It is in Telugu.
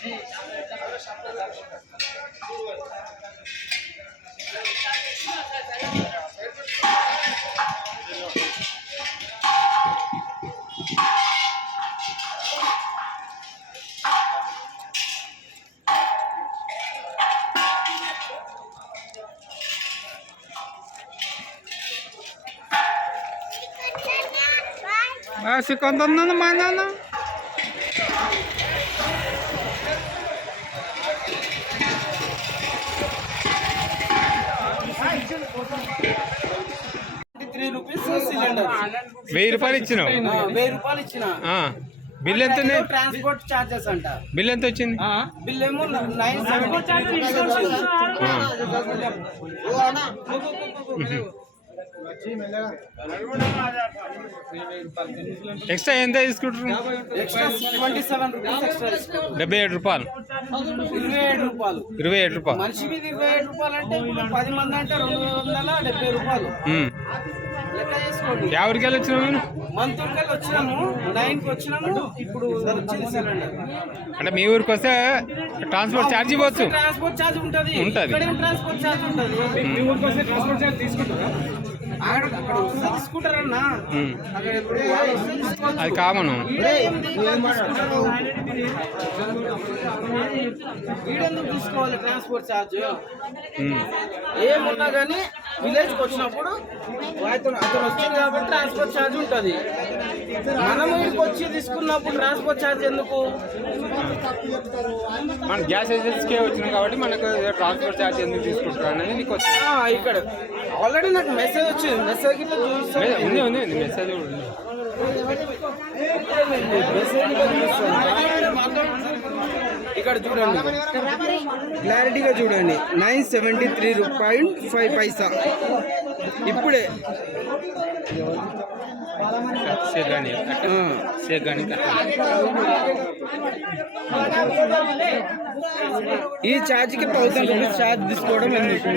Si konten na naman na. ₹1000 ఇచ్చినావు. 1000 రూపాయలు ఇచ్చిన. బిల్ ఎంత? ట్రాన్స్పోర్ట్ చార్జెస్ అంట. బిల్ ఎంత వచ్చింది? బిల్ ఏమో 970. ఎక్స్ట్రా ఎంత తీసుకుంటారు? Extra 27 rupees extra. ₹77. ₹27. మనిషి మీద ₹27 అంటే 10 మంది అంటే ₹270. లెక్క చేసుకోండి. ఎవరికి వెళ్ళి వచ్చినావు నేను? మంతూరుకెళ్ళి వచ్చినాము. 9కి వచ్చినాము. ఇప్పుడు వచ్చింది సిలిండర్. అంటే మీ ఊరికి వస్తే ట్రాన్స్పోర్ట్ ఛార్జ్ ఇవ్వచ్చు. ట్రాన్స్పోర్ట్ ఛార్జ్ ఉంటుంది. ట్రాన్స్పోర్ట్ ఛార్జ్ ఉంటుంది. మీ ఊరికి వస్తే ట్రాన్స్పోర్ట్ ఛార్జ్ తీసుకుంటారా? తీసుకుంటారన్నా. అది కామను. వీడెందుకు తీసుకోవాలి ట్రాన్స్పోర్ట్ ఛార్జ్? ఏమున్నా కానీ విలేజ్కి వచ్చినప్పుడు అతను వచ్చింది కాబట్టి ట్రాన్స్పోర్ట్ ఛార్జ్ ఉంటుంది. మనం వీడికి వచ్చి తీసుకున్నప్పుడు ట్రాన్స్పోర్ట్ ఛార్జ్ ఎందుకు? మన గ్యాస్ ఏజెన్సీకే వచ్చినాం కాబట్టి మనకు ట్రాన్స్పోర్ట్ ఛార్జ్ ఎందుకు తీసుకుంటారు అనేది నీకు వచ్చింది. ఇక్కడ ఆల్రెడీ నాకు మెసేజ్ వచ్చింది. మెసేజ్ ఉంది మెసేజ్ ఉంది. ఇక్కడ చూడండి, క్లారిటీగా చూడండి. 973.5 ఇప్పుడే. ఈ ఛార్జ్కి ₹1000 ఛార్జ్ తీసుకోవడం ఎందుకు?